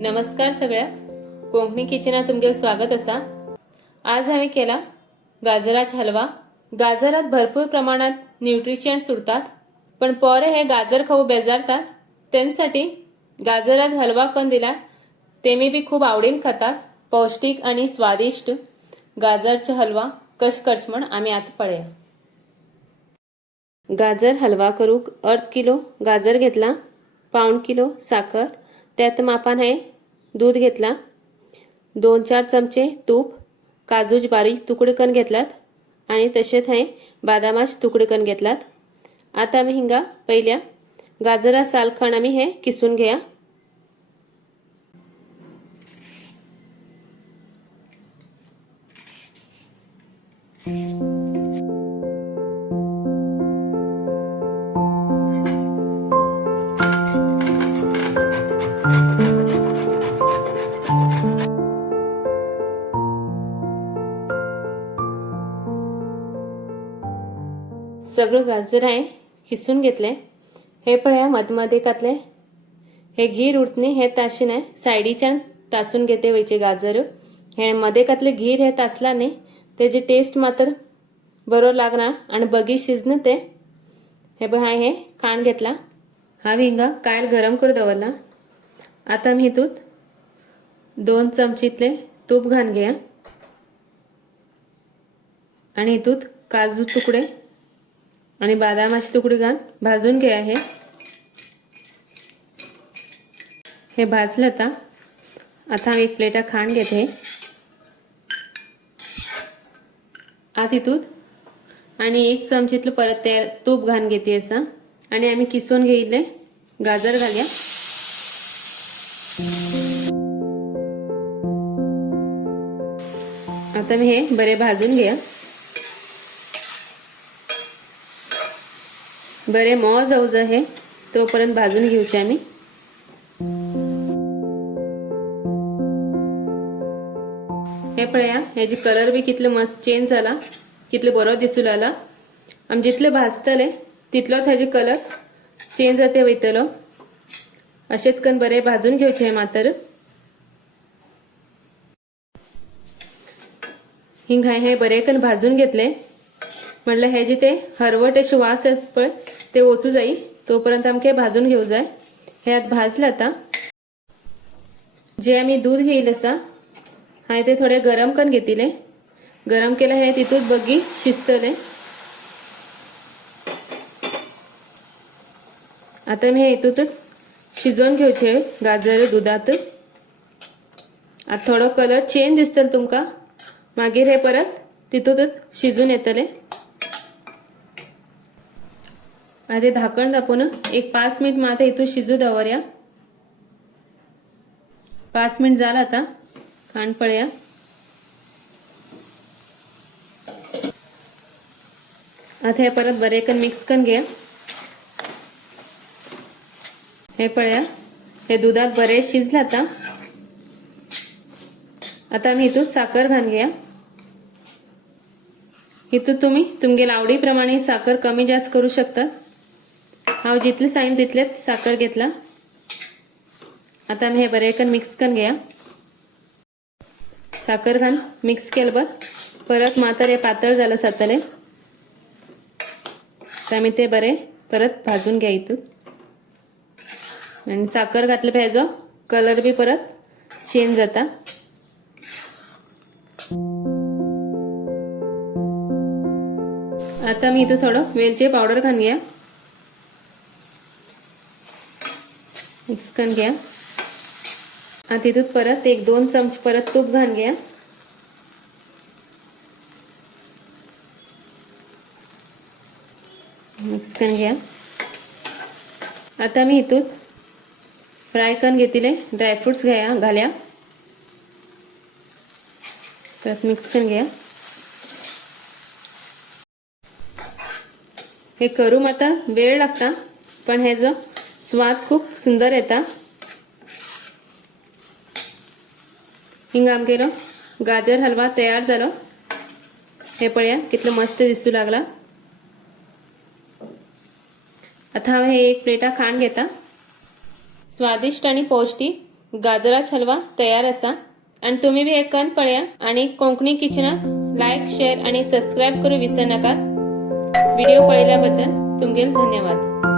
नमस्कार सगळ्यांक कोंकणी किचनात तुमगे स्वागत असा। आज आम्ही केला गाजराचा हलवा। गाजरात भरपूर प्रमाणात न्यूट्रिशन्स उरतात, पण पोरे हे गाजर खाऊ बेजारतात। त्यांसाठी गाजरात हलवा करून दिला तेमी बी खूप आवडीन खातात। पौष्टिक आणि स्वादिष्ट गाजरचा हलवा कश करच म्हण आम्ही आता पळया। गाजर हलवा करूक अर्ध किलो गाजर घेतला, पाऊण किलो साखर, त्यात मापान आहे दूध घेतला, 2-4 चमचे तूप, काजूचे बारीक तुकडे करून घेतलात आणि तसेच आहे बदामाचे तुकडे करून घेतलात। आता आम्ही हिंगा पहिल्या गाजरा सालखण आम्ही हे किसून घ्या। सगळं गाजर आहे किसून घेतले। हे पळया मधमध्ये कातले हे गीर उठणे हे ताशीन आहे साइडीच्या तासून घेते वयचे गाजर। हे मध्ये कातले गीर हे तासला नाही त्याची टेस्ट मात्र बरोबर लागणार आणि बगी शिजन ते। हे बघा हे कांड घेतला, हा हिंगा कायल गरम करू दवरला। आता मी हितूत 2 चमचीतले तूप घान घ्या आणि हितूत काजू तुकडे आणि बदामाचे तुकडे घाल भाजून घ्या। हे भाजलं आता एक प्लेटा खांड घेते। आता हितूत आणि 1 चमचीतलं परत ते तूप घान घेते असा आणि आम्ही किसून घेतले गाजर घालूया। आता मी हे बरे भाजून घ्या, बरे मऊ जाऊ हे तोपर्यंत भाजून घेऊचे आम्ही। हे पळया याची कलर बी कितले मस्त चेंज झाला, कितले बरो दिसू लागला। आम जितले भाजतले तितलोच ह्याची कलर चेंज जाते वयतलो। अशेच करून बरे भाजून घेऊचे हे मात्र। हिंग हे बरे करून भाजून घेतले म्हणलं हे जे ते हरवट अशी वास आहेत पण ते ओचू जाई तोपर्यंत आमके भाजून घेऊ जाय। हे आत भाजलं आता जे आम्ही दूध घेईल असा हाय ते थोडे गरम करून घेतले। गरम केलं हे तिथूच बगी शिजतले। आता मी हे इथूच शिजवून घेऊचे गाजर दुधात। आता थोडं कलर चेंज दिसतल तुमका, मागीर हे परत तिथूच शिजून येतले। आता झाकण दापून एक 5 मिनिट मात्र इथून शिजू दवरया। 5 मिनिट झाला आता खांड पळया। आता हे परत बरे कन मिक्स करून घ्या। हे पळया हे दुधात बरे शिजला आता मी इथून साखर घान घ्या। इथून तुम्ही तुमगे आवडीप्रमाणे साखर कमी जास्त करू शकता। हाव जितले सांगितले तितलेच साखर घेतला। आता मी हे बरे कन मिक्स करून घ्या। साखर घान मिक्स केलं बर परत मात्र हे पातळ झालं सातले तर मी ते बरे परत भाजून घ्या इथून। आणि साखर घातलं पाहिजे कलर बी परत चेंज जाता। आता मी इथं थोडं वेलची पावडर घान घ्या, मिक्स करून घ्या। आता इथून परत 1-2 चमचे परत तूप घान घ्या। मिक्स करून घ्या। आता मी इथून फ्राय करून घेतले ड्रायफ्रुट्स घाल्या परत मिक्स करून घ्या। हे करू आता वेळ लागता पण हे जो स्वाद खूप सुंदर येता। हिंग आमगेलो गाजर हलवा तयार झालो। हे पळया कितलं मस्त दिसू लागला। आता हे एक प्लेटा खांड घेता। स्वादिष्ट आणि पौष्टिक गाजराचा हलवा तयार असा। आणि तुम्ही बी एक कण पळया आणि कोंकणी किचनाक लाईक शेअर आणि सबस्क्राईब करू विसरू नका। व्हिडिओ पळयल्याबद्दल तुमगेल धन्यवाद।